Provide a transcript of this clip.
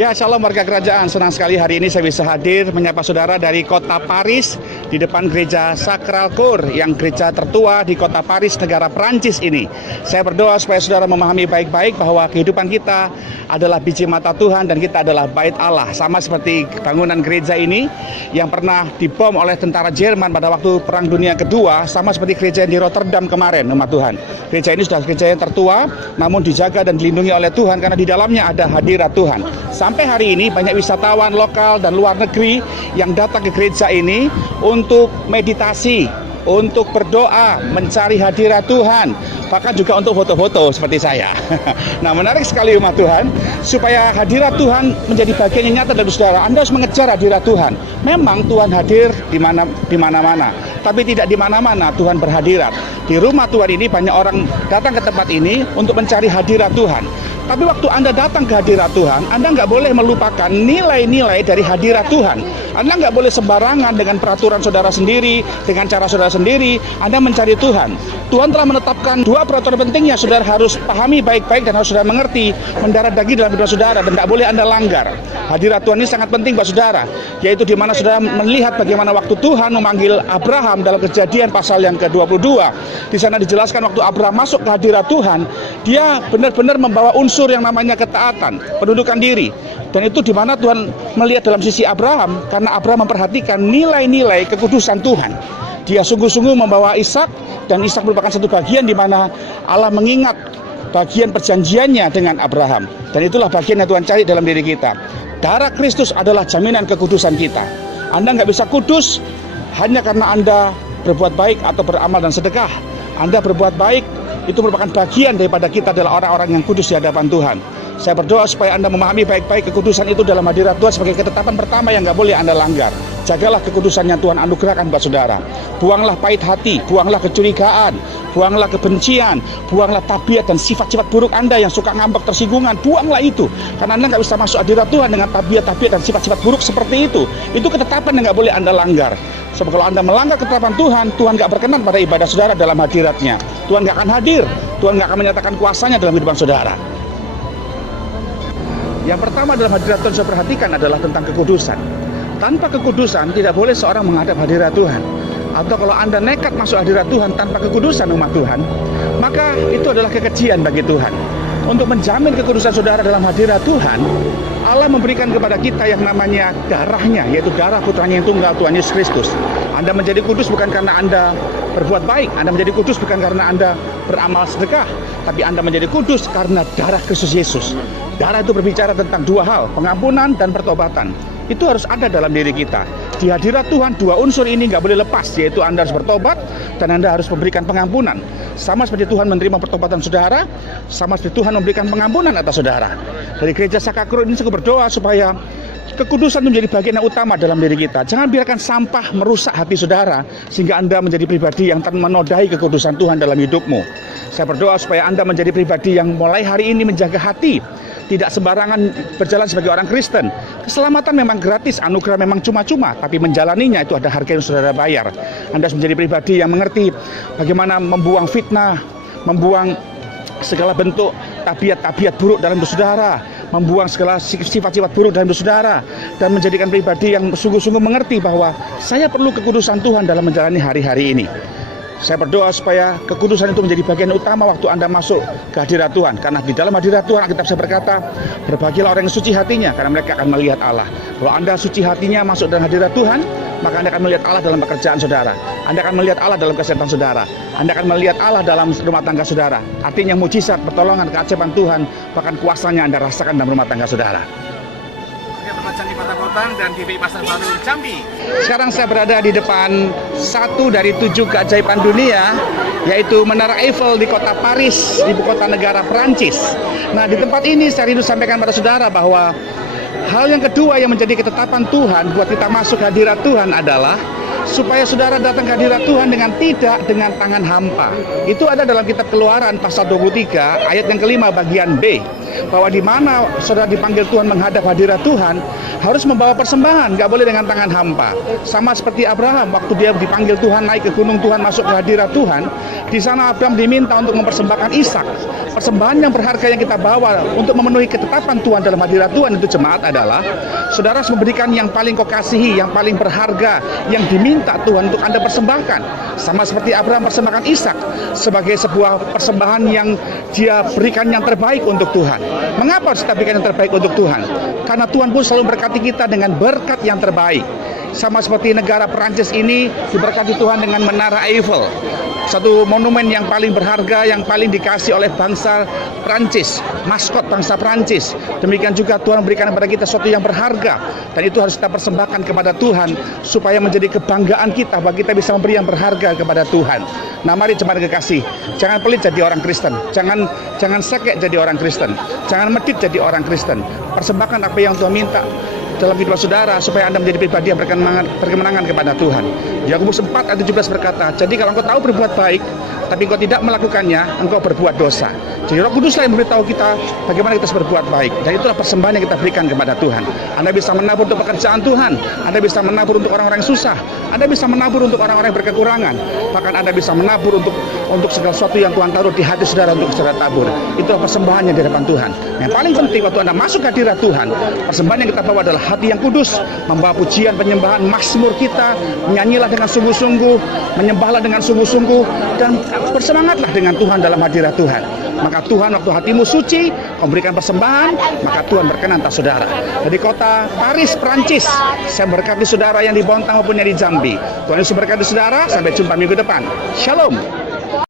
Ya, shalom warga kerajaan. Senang sekali hari ini saya bisa hadir menyapa saudara dari kota Paris di depan gereja Sacral Coeur yang gereja tertua di kota Paris, negara Prancis ini. Saya berdoa supaya saudara memahami baik-baik bahwa kehidupan kita adalah biji mata Tuhan dan kita adalah bait Allah. Sama seperti bangunan gereja ini yang pernah dibom oleh tentara Jerman pada waktu Perang Dunia Kedua, sama seperti gereja yang di Rotterdam kemarin, umat Tuhan. Gereja ini sudah gereja yang tertua, namun dijaga dan dilindungi oleh Tuhan karena di dalamnya ada hadirat Tuhan. Sampai hari ini banyak wisatawan lokal dan luar negeri yang datang ke gereja ini untuk meditasi, untuk berdoa, mencari hadirat Tuhan, bahkan juga untuk foto-foto seperti saya. Nah, menarik sekali umat Tuhan, supaya hadirat Tuhan menjadi bagian yang nyata dari saudara. Anda harus mengejar hadirat Tuhan. Memang Tuhan hadir di mana-mana, tapi tidak di mana-mana Tuhan berhadirat. Di rumah Tuhan ini banyak orang datang ke tempat ini untuk mencari hadirat Tuhan. Tapi waktu Anda datang ke hadirat Tuhan, Anda nggak boleh melupakan nilai-nilai dari hadirat Tuhan. Anda nggak boleh sembarangan dengan peraturan saudara sendiri, dengan cara saudara sendiri, Anda mencari Tuhan. Tuhan telah menetapkan dua peraturan penting yang saudara harus pahami baik-baik dan harus saudara mengerti, mendarah daging dalam hidup saudara, dan nggak boleh Anda langgar. Hadirat Tuhan ini sangat penting buat saudara, yaitu di mana saudara melihat bagaimana waktu Tuhan memanggil Abraham dalam Kejadian pasal yang ke-22. Di sana dijelaskan waktu Abraham masuk ke hadirat Tuhan, dia benar-benar membawa unsur yang namanya ketaatan, penundukan diri. Dan itu di mana Tuhan melihat dalam sisi Abraham, karena Abraham memperhatikan nilai-nilai kekudusan Tuhan. Dia sungguh-sungguh membawa Ishak, dan Ishak merupakan satu bagian di mana Allah mengingat bagian perjanjiannya dengan Abraham. Dan itulah bagian yang Tuhan cari dalam diri kita. Darah Kristus adalah jaminan kekudusan kita. Anda nggak bisa kudus hanya karena Anda berbuat baik atau beramal dan sedekah. Anda berbuat baik itu merupakan bagian daripada kita adalah orang-orang yang kudus di hadapan Tuhan. Saya berdoa supaya Anda memahami baik-baik kekudusan itu dalam hadirat Tuhan sebagai ketetapan pertama yang nggak boleh Anda langgar. Jagalah kekudusan yang Tuhan anugerahkan buat saudara. Buanglah pahit hati, buanglah kecurigaan, buanglah kebencian, buanglah tabiat dan sifat-sifat buruk Anda yang suka ngambek, tersinggungan. Buanglah itu, karena Anda nggak bisa masuk hadirat Tuhan dengan tabiat-tabiat dan sifat-sifat buruk seperti itu. Itu ketetapan yang nggak boleh Anda langgar. Sebab kalau Anda melanggar ketetapan Tuhan, Tuhan nggak berkenan pada ibadah saudara dalam hadiratnya. Tuhan nggak akan hadir, Tuhan nggak akan menyatakan kuasanya dalam kehidupan saudara. Yang pertama dalam hadirat Tuhan saya perhatikan adalah tentang kekudusan. Tanpa kekudusan tidak boleh seorang menghadap hadirat Tuhan. Atau kalau Anda nekat masuk hadirat Tuhan tanpa kekudusan umat Tuhan, maka itu adalah kekejian bagi Tuhan. Untuk menjamin kekudusan saudara dalam hadirat Tuhan, Allah memberikan kepada kita yang namanya darahnya, yaitu darah putranya yang tunggal, Tuhan Yesus Kristus. Anda menjadi kudus bukan karena Anda berbuat baik, Anda menjadi kudus bukan karena Anda beramal sedekah, tapi Anda menjadi kudus karena darah Kristus Yesus. Darah itu berbicara tentang dua hal, pengampunan dan pertobatan. Itu harus ada dalam diri kita. Di hadirat Tuhan, dua unsur ini nggak boleh lepas, yaitu Anda harus bertobat dan Anda harus memberikan pengampunan. Sama seperti Tuhan menerima pertobatan saudara, sama seperti Tuhan memberikan pengampunan atas saudara. Dari gereja Sacral Coeur ini saya berdoa supaya kekudusan itu menjadi bagian yang utama dalam diri kita. Jangan biarkan sampah merusak hati saudara sehingga Anda menjadi pribadi yang menodai kekudusan Tuhan dalam hidupmu. Saya berdoa supaya Anda menjadi pribadi yang mulai hari ini menjaga hati, tidak sembarangan berjalan sebagai orang Kristen. Keselamatan memang gratis, anugerah memang cuma-cuma, tapi menjalaninya itu ada harga yang saudara bayar. Anda harus menjadi pribadi yang mengerti bagaimana membuang fitnah, membuang segala bentuk tabiat-tabiat buruk dalam hidup saudara, membuang segala sifat-sifat buruk dalam hidup saudara, dan menjadikan pribadi yang sungguh-sungguh mengerti bahwa saya perlu kekudusan Tuhan dalam menjalani hari-hari ini. Saya berdoa supaya kekudusan itu menjadi bagian utama waktu Anda masuk ke hadirat Tuhan. Karena di dalam hadirat Tuhan Alkitab saya berkata, berbahagialah orang yang suci hatinya, karena mereka akan melihat Allah. Kalau Anda suci hatinya masuk dalam hadirat Tuhan, maka Anda akan melihat Allah dalam pekerjaan saudara. Anda akan melihat Allah dalam kesehatan saudara. Anda akan melihat Allah dalam rumah tangga saudara. Artinya mujizat, pertolongan, keajaiban Tuhan, bahkan kuasanya Anda rasakan dalam rumah tangga saudara. Di Kota Kotang dan di Pasar Baru Jambi. Sekarang saya berada di depan satu dari 7 keajaiban dunia, yaitu Menara Eiffel di kota Paris, ibu kota negara Prancis. Nah, di tempat ini saya rindu sampaikan pada saudara bahwa hal yang kedua yang menjadi ketetapan Tuhan buat kita masuk ke hadirat Tuhan adalah supaya saudara datang ke hadirat Tuhan tidak dengan tangan hampa. Itu ada dalam kitab Keluaran pasal 23 ayat yang kelima bagian B. bahwa di mana saudara dipanggil Tuhan menghadap hadirat Tuhan, harus membawa persembahan, nggak boleh dengan tangan hampa. Sama seperti Abraham, waktu dia dipanggil Tuhan naik ke gunung Tuhan, masuk ke hadirat Tuhan, di sana Abraham diminta untuk mempersembahkan Ishak. Persembahan yang berharga yang kita bawa untuk memenuhi ketetapan Tuhan dalam hadirat Tuhan itu jemaat adalah, saudara harus memberikan yang paling kau kasihi, yang paling berharga, yang diminta Tuhan untuk Anda persembahkan. Sama seperti Abraham persembahkan Ishak sebagai sebuah persembahan yang dia berikan yang terbaik untuk Tuhan. Mengapa harus kita berikan yang terbaik untuk Tuhan? Karena Tuhan pun selalu berkati kita dengan berkat yang terbaik. Sama seperti negara Perancis ini diberkati Tuhan dengan Menara Eiffel, satu monumen yang paling berharga, yang paling dikasih oleh bangsa Perancis, maskot bangsa Perancis. Demikian juga Tuhan memberikan kepada kita sesuatu yang berharga, dan itu harus kita persembahkan kepada Tuhan supaya menjadi kebanggaan kita bahwa kita bisa memberi yang berharga kepada Tuhan. Nah, mari jemaat kekasih, jangan pelit jadi orang Kristen, jangan sekek jadi orang Kristen, jangan medit jadi orang Kristen. Persembahkan apa yang Tuhan minta dalam hidup saudara supaya Anda menjadi pribadi yang berkemenangan kepada Tuhan. Yakobus 4 ayat 17 berkata, jadi kalau engkau tahu berbuat baik tapi engkau tidak melakukannya, engkau berbuat dosa. Jadi Roh Kuduslah yang memberitahu kita bagaimana kita harus berbuat baik, dan itulah persembahan yang kita berikan kepada Tuhan. Anda bisa menabur untuk pekerjaan Tuhan, Anda bisa menabur untuk orang-orang yang susah, Anda bisa menabur untuk orang-orang yang berkekurangan, bahkan Anda bisa menabur untuk segala sesuatu yang Tuhan taruh di hati saudara untuk saudara tabur. Itulah persembahannya di hadapan Tuhan. Yang paling penting waktu Anda masuk hadirat Tuhan, persembahan yang kita bawa adalah hati yang kudus, membawa pujian, penyembahan, mazmur kita, menyanyilah dengan sungguh-sungguh, menyembahlah dengan sungguh-sungguh, dan bersemangatlah dengan Tuhan dalam hadirat Tuhan. Maka Tuhan waktu hatimu suci, kau berikan persembahan, maka Tuhan berkenan atas saudara. Dari kota Paris, Perancis, saya berkati saudara yang di Bontang maupun yang di Jambi. Tuhan Yesus berkati saudara, sampai jumpa minggu depan. Shalom.